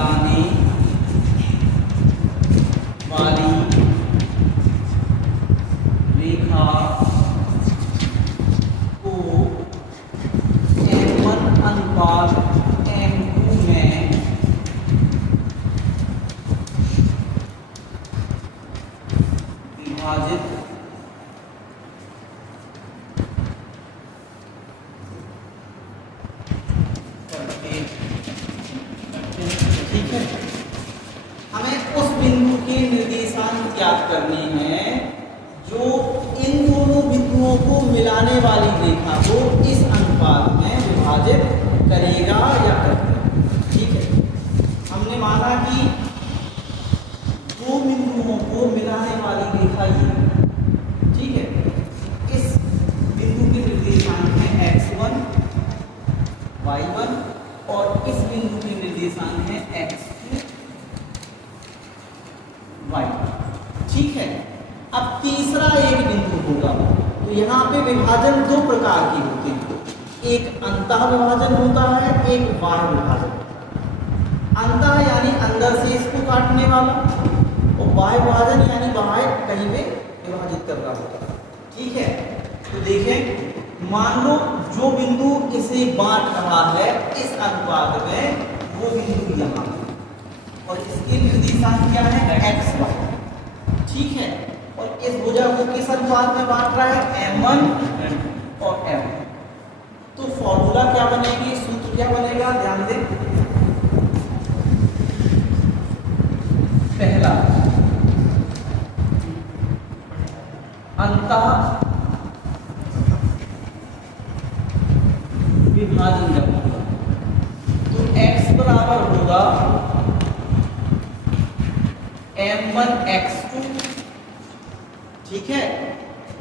मिलाने वाली रेखा को M1 अनुपात M2 में विभाजित करते। ठीक है, हमें उस बिंदु के निर्देशांक ज्ञात करने हैं जो इन दोनों बिंदुओं को मिलाने वाली रेखा को इस अनुपात में विभाजित करेगा या करेगा। ठीक है, हमने माना कि दो बिंदुओं को मिलाने वाली रेखा ये, ठीक है, इस बिंदु के निर्देशांक है x1 y1 और इस बिंदु के निर्देशांक है x2 y1। ठीक है, अब तीसरा एक बिंदु होगा, तो यहाँ पे विभाजन दो प्रकार के होते हैं, एक अंतः विभाजन होता है, एक बाह्य विभाजन। अंतः यानी अंदर से इसको काटने वाला, और बाह्य विभाजन यानी बाहर कहीं पे विभाजित कर रहा होता है। ठीक है, तो देखें, मान लो जो बिंदु इसे बांट रहा है इस अनुपात में, वो बिंदु यहाँ और इसके निर्देशांक क्या है x1। ठीक है, और इस भुजा को किस अनुपात में बांट रहा है M1 और M। तो फॉर्मूला क्या बनेगी, सूत्र क्या बनेगा, ध्यान दें। पहला, अंतः विभाजन जब होगा तो x बराबर होगा M1 x2। ठीक है,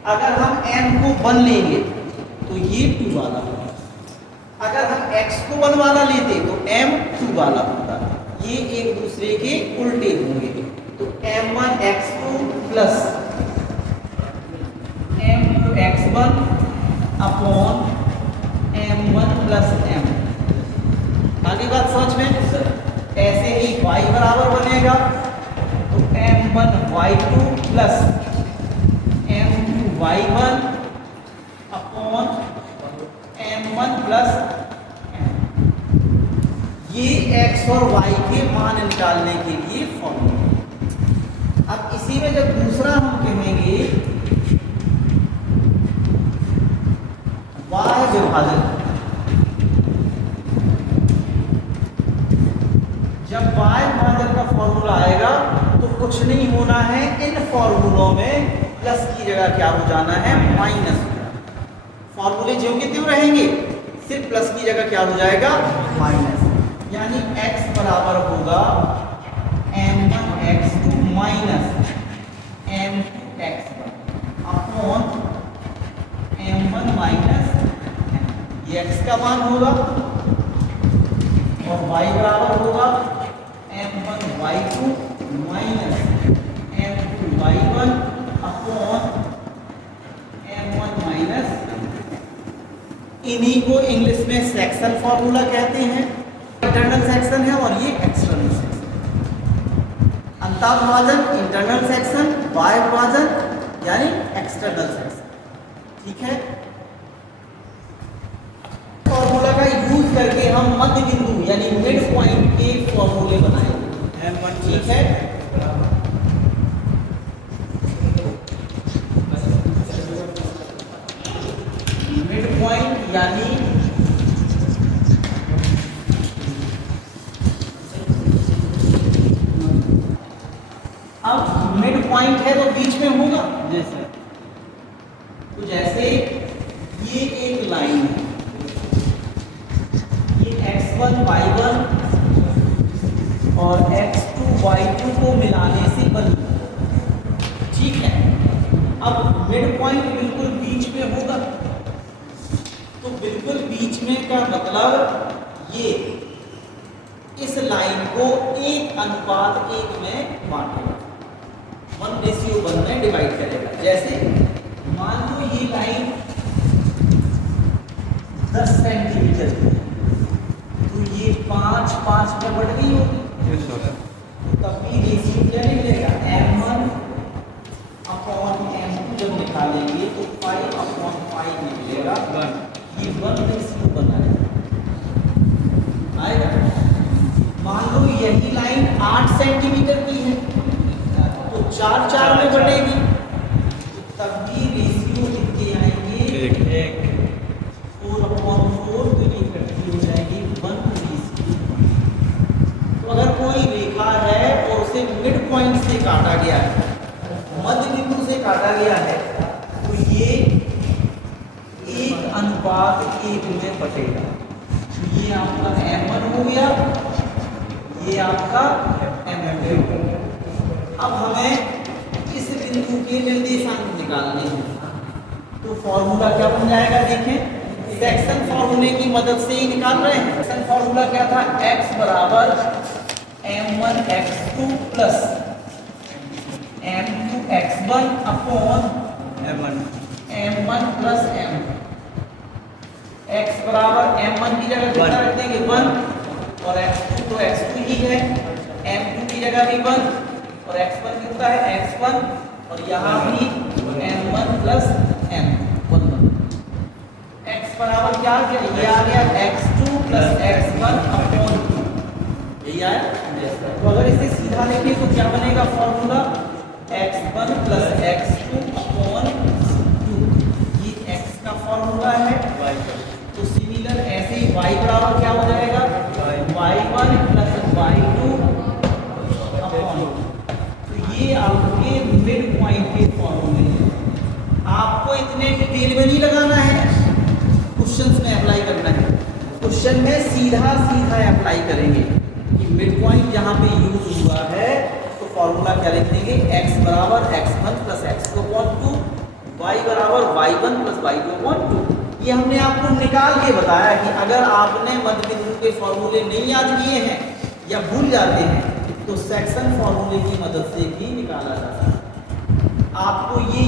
अगर हम m को 1 लेंगे तो ये 2 वाला होगा, अगर हम x को 1 वाला लेते तो m 2 वाला होता, ये एक दूसरे के उल्टे होंगे। तो m1 x2 plus m2 x1 upon m1 plus m। आगे बात समझ में? ऐसे ही y बराबर बनेगा तो m1 y2 plus m2 y1 upon m1 plus m। ये x और y के मान निकालने के लिए फॉर्मूला। अब इसी में जब दूसरा हम कहेंगे बाह्य विभाजन, जब बाह्य विभाजन का फॉर्मूला आएगा तो कुछ नहीं होना है, इन फॉर्मूलों में प्लस की जगह क्या हो जाना है, माइनस। फॉर्मूले जो के त्यों रहेंगे, सिर्फ प्लस की जगह क्या हो जाएगा, माइनस। यानी x बराबर होगा m1 x2 minus m2 x1 upon m1 minus m। ये x का मान होगा और y बराबर होगा m1 y2 minus m2 y1 upon m1 minus. इन्हीं को इंग्लिश में सेक्शन फॉर्मूला कहते हैं। इंटरनल सेक्शन है और ये एक्सटर्नल सेक्शन। अंतः विभाजन इंटरनल सेक्शन, बाह्य विभाजन यानी एक्सटर्नल सेक्शन। ठीक है, फॉर्मूला का यूज करके हम मध्य बिंदु यानी मिड पॉइंट के फॉर्मूले बनाएंगे। ठीक है, मिड पॉइंट यानी अब मिड पॉइंट है तो बीच में होगा, जैसे तो जैसे ये एक लाइन है, ये x1 y1 और x2 y2 को मिलाने से बनी। ठीक है, अब मिड पॉइंट बिल्कुल बीच में होगा, तो बिल्कुल बीच में का मतलब ये इस लाइन को 1:1 में बांटेगा, 1:1 में डिवाइड करेगा। जैसे मान लो ये लाइन 10 सेंटीमीटर की, तो ये 5 में बढ़ गई होगी, तब भी रेशियो क्या निकलेगा, m1 अपॉन m2 जब निकालेंगे तो 5/5 निकलेगा, ये 1:1 आएगा। मान लो यही लाइन 8 सेंटीमीटर की है तो 4 में बटेगी, तब भी रेशियो कितने आएंगे, 4/4, तो ये इकट्ठी हो जाएगी 1:3। तो अगर कोई रेखा है और उसे मिड पॉइंट से काटा गया है, मध्य बिंदु से काटा गया है, तो ये 1:1 में बटेगा। तो ये आपका m1 हो गया, ये आपका m2 हो गया। अब हमें इस बिंदु के निर्देशांक निकालने हैं, तो फॉर्मूला क्या बन जाएगा, देखें सेक्शन फॉर्मूले की मदद से ही निकाल रहे हैं। सेक्शन फॉर्मूला क्या था, x बराबर m1x2 plus m2x1 upon m1 plus m। x बराबर m1 की जगह कितना रख देंगे, 1, और x2 तो x2 ही है, m2 की जगह भी 1, और x1 कितना है, x1, और यहाँ भी m1 प्लस m 1 x बराबर क्या आ गया, ये आ गया x2 प्लस x1 अपॉन 2, यही आया। तो अगर इसे सीधा लिखें तो क्या बनेगा formula, x1 plus x2 upon 2, ये x का फॉर्मूला है। तो सिमिलर ऐसे ही y बराबर क्या हो जाएगा, y1 प्लस y2 अपॉन, तो ये आपके मिड पॉइंट के फॉर्मूले हैं। आपको इतने डिटेल में नहीं लगाना है, क्वेश्चंस में अप्लाई करना है। क्वेश्चन में सीधा अप्लाई करेंगे कि मिड पॉइंट जहां पे यूज हुआ है, तो फॉर्मूला क्या लिख देंगे, x बराबर x1 plus x2 upon 2, y बराबर y1 प्लस y2 अपॉन 2। ये हमने आपको निकाल के बताया कि अगर आपने मध्य बिंदु के फॉर्मूले नहीं याद किए हैं या भूल जाते हैं तो सेक्शन फॉर्मूले की मदद से भी निकाला जा सकता है। आपको ये